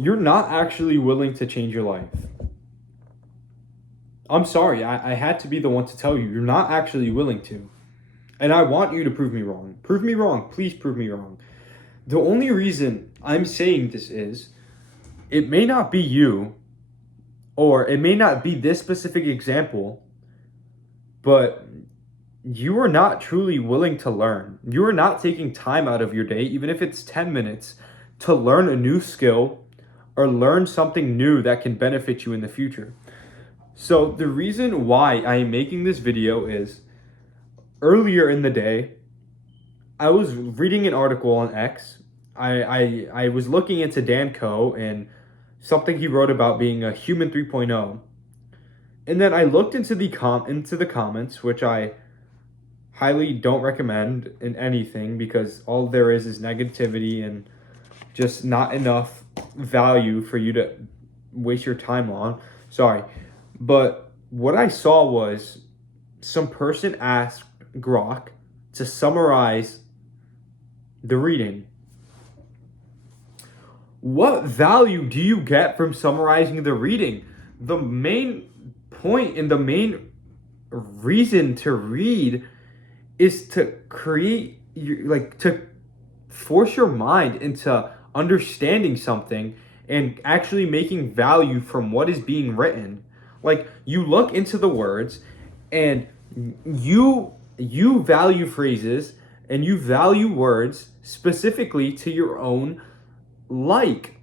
you're not actually willing to change your life. I'm sorry, I had to be the one to tell you, you're not actually willing to. And I want you to prove me wrong. Prove me wrong. Please prove me wrong. The only reason I'm saying this is it may not be you, or it may not be this specific example, but you are not truly willing to learn. You are not taking time out of your day, even if it's 10 minutes, to learn a new skill or learn something new that can benefit you in the future. So the reason why I am making this video is earlier in the day, I was reading an article on X. I was looking into Dan Coe and something he wrote about being a human 3.0. And then I looked into the comments, which I highly don't recommend in anything because all there is negativity and just not enough value for you to waste your time on. Sorry. But what I saw was some person asked Grok to summarize the reading. What value do you get from summarizing the reading? The main point and the main reason to read is to create to force your mind into understanding something and actually making value from what is being written. Like, you look into the words and you value phrases and you value words specifically to your own like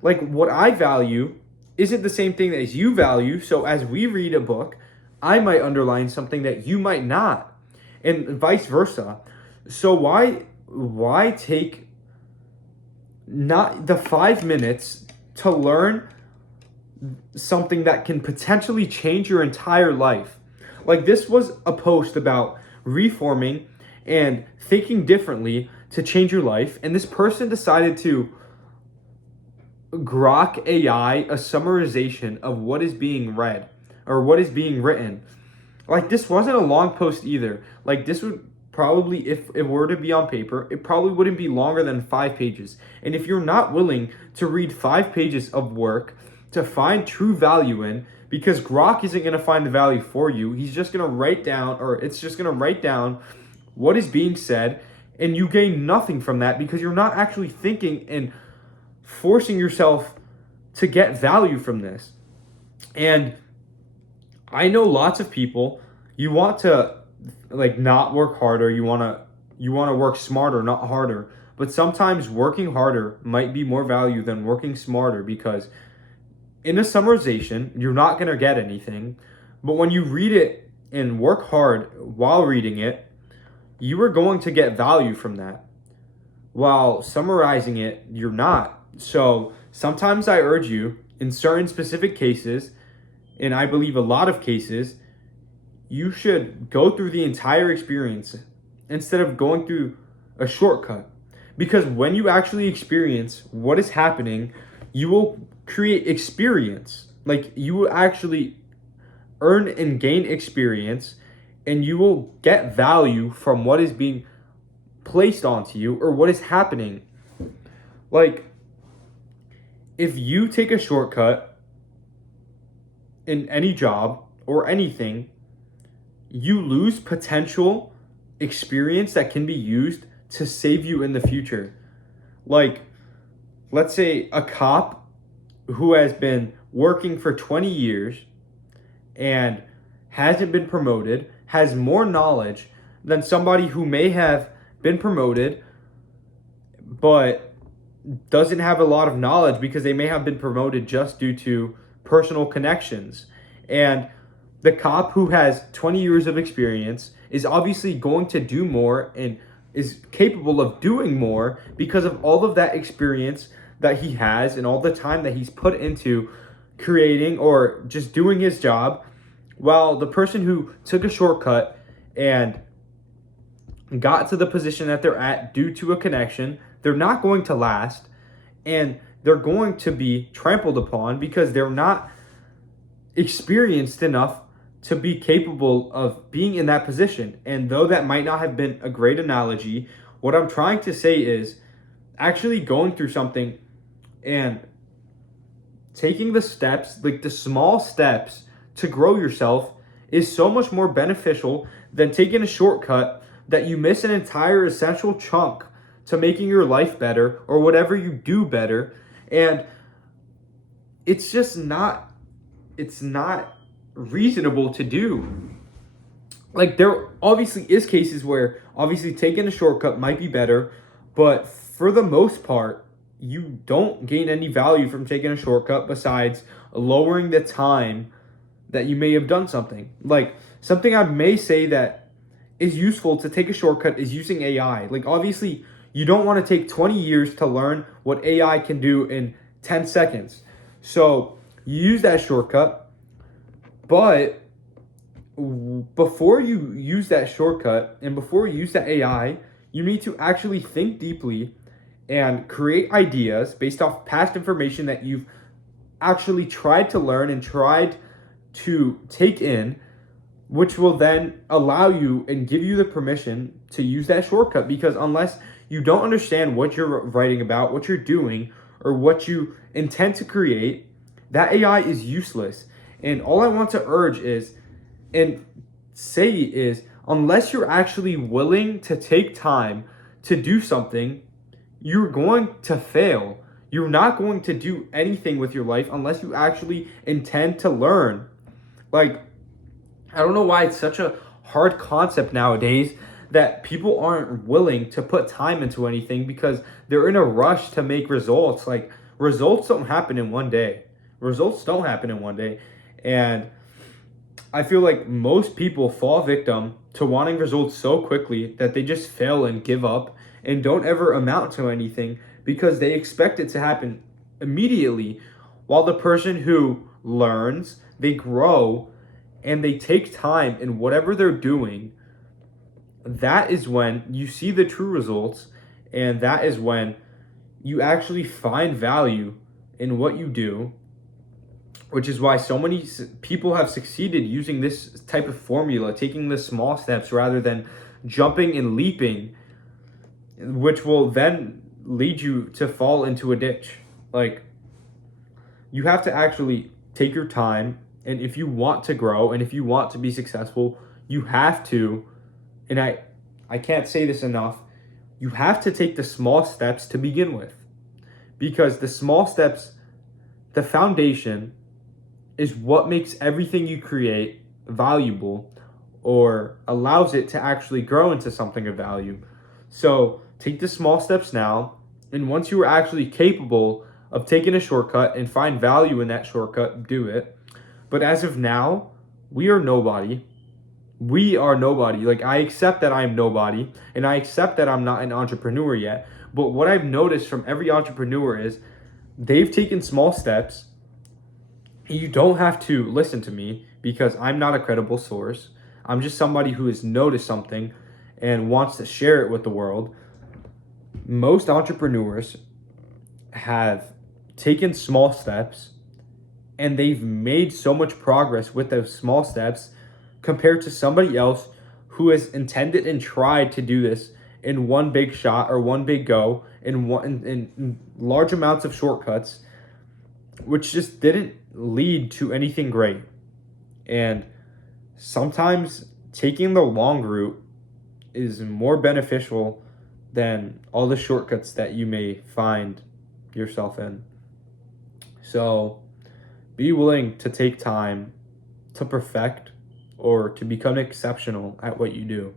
what I value isn't the same thing as you value. So as we read a book, I might underline something that you might not, and vice versa. So why take not the 5 minutes to learn something that can potentially change your entire life? Like, this was a post about reforming and thinking differently to change your life, and this person decided to Grok AI a summarization of what is being read or what is being written. Like, this wasn't a long post either. Like, this would probably, if it were to be on paper, it probably wouldn't be longer than 5 pages. And if you're not willing to read 5 pages of work to find true value in, because Grok isn't going to find the value for you, he's just going to write down, or it's just going to write down what is being said, and you gain nothing from that because you're not actually thinking and forcing yourself to get value from this. And I know lots of people, you want to not work harder, you want to work smarter, not harder. But sometimes working harder might be more value than working smarter, because in a summarization, you're not going to get anything. But when you read it and work hard while reading it, you are going to get value from that. While summarizing it, you're not. So sometimes I urge you, in certain specific cases, and I believe a lot of cases, you should go through the entire experience instead of going through a shortcut. Because when you actually experience what is happening, you will create experience. Like, you will actually earn and gain experience, and you will get value from what is being placed onto you or what is happening. Like, if you take a shortcut in any job or anything, you lose potential experience that can be used to save you in the future. Like, let's say a cop who has been working for 20 years and hasn't been promoted has more knowledge than somebody who may have been promoted but doesn't have a lot of knowledge because they may have been promoted just due to personal connections. And the cop who has 20 years of experience is obviously going to do more and is capable of doing more because of all of that experience that he has and all the time that he's put into creating or just doing his job. While the person who took a shortcut and got to the position that they're at due to a connection, they're not going to last, and they're going to be trampled upon because they're not experienced enough to be capable of being in that position. And though that might not have been a great analogy, what I'm trying to say is actually going through something and taking the steps, like the small steps to grow yourself, is so much more beneficial than taking a shortcut that you miss an entire essential chunk to making your life better or whatever you do better. And it's just not, it's not reasonable to do. Like, there obviously is cases where obviously taking a shortcut might be better, but for the most part, you don't gain any value from taking a shortcut besides lowering the time that you may have done something. Like, something I may say that is useful to take a shortcut is using AI. Like, obviously, you don't want to take 20 years to learn what AI can do in 10 seconds. So, you use that shortcut, but before you use that shortcut and before you use that AI, you need to actually think deeply and create ideas based off past information that you've actually tried to learn and tried to take in, which will then allow you and give you the permission to use that shortcut. Because unless you don't understand what you're writing about, what you're doing, or what you intend to create, that AI is useless. And all I want to urge is, and say is, unless you're actually willing to take time to do something, you're going to fail. You're not going to do anything with your life unless you actually intend to learn. Like, I don't know why it's such a hard concept nowadays that people aren't willing to put time into anything because they're in a rush to make results. Like, results don't happen in one day. Results don't happen in one day. And I feel like most people fall victim to wanting results so quickly that they just fail and give up and don't ever amount to anything because they expect it to happen immediately. While the person who learns, they grow, and they take time in whatever they're doing, that is when you see the true results, and that is when you actually find value in what you do, which is why so many people have succeeded using this type of formula, taking the small steps rather than jumping and leaping, which will then lead you to fall into a ditch. Like, you have to actually take your time, and if you want to grow and if you want to be successful, you have to, and I can't say this enough, you have to take the small steps to begin with. Because the small steps, the foundation, is what makes everything you create valuable or allows it to actually grow into something of value. So take the small steps now, and once you are actually capable of taking a shortcut and find value in that shortcut, do it. But as of now, we are nobody. We are nobody. Like, I accept that I'm nobody, and I accept that I'm not an entrepreneur yet. But what I've noticed from every entrepreneur is they've taken small steps. You don't have to listen to me because I'm not a credible source. I'm just somebody who has noticed something and wants to share it with the world. Most entrepreneurs have taken small steps, and they've made so much progress with those small steps compared to somebody else who has intended and tried to do this in one big shot or one big go in large amounts of shortcuts, which just didn't lead to anything great. And sometimes taking the long route is more beneficial than all the shortcuts that you may find yourself in. So be willing to take time to perfect or to become exceptional at what you do.